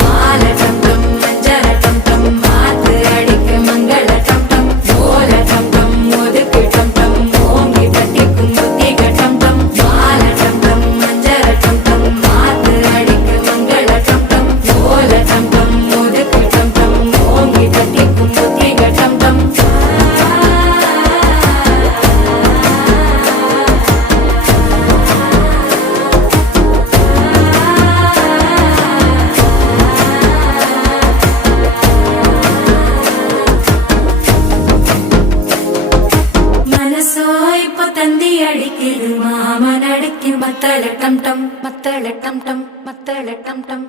மாலை டம் டம் மஞ்சள டம் டம் மாத்து அடிக்க மங்கள டம் டம் ஓல டம் டம் ஒதுக்கு டம் டம் ஓங்கி தட்டிக்கும் புத்திக டம் டம் மாலை டம் டம் மஞ்சள டம் டம் மாத்து அடிக்க மங்கள டம் டம் ஓல டம் டம் ஒதுக்கு டம் டம் ஓங்கி தட்டிக்கும் புத்திக டம் டம் மனசோ இப்போ தந்தி அடிக்குது மாமன் அடிக்கும் மத்தள டம் டம் மத்தள டம் டம் மத்தள டம் டம்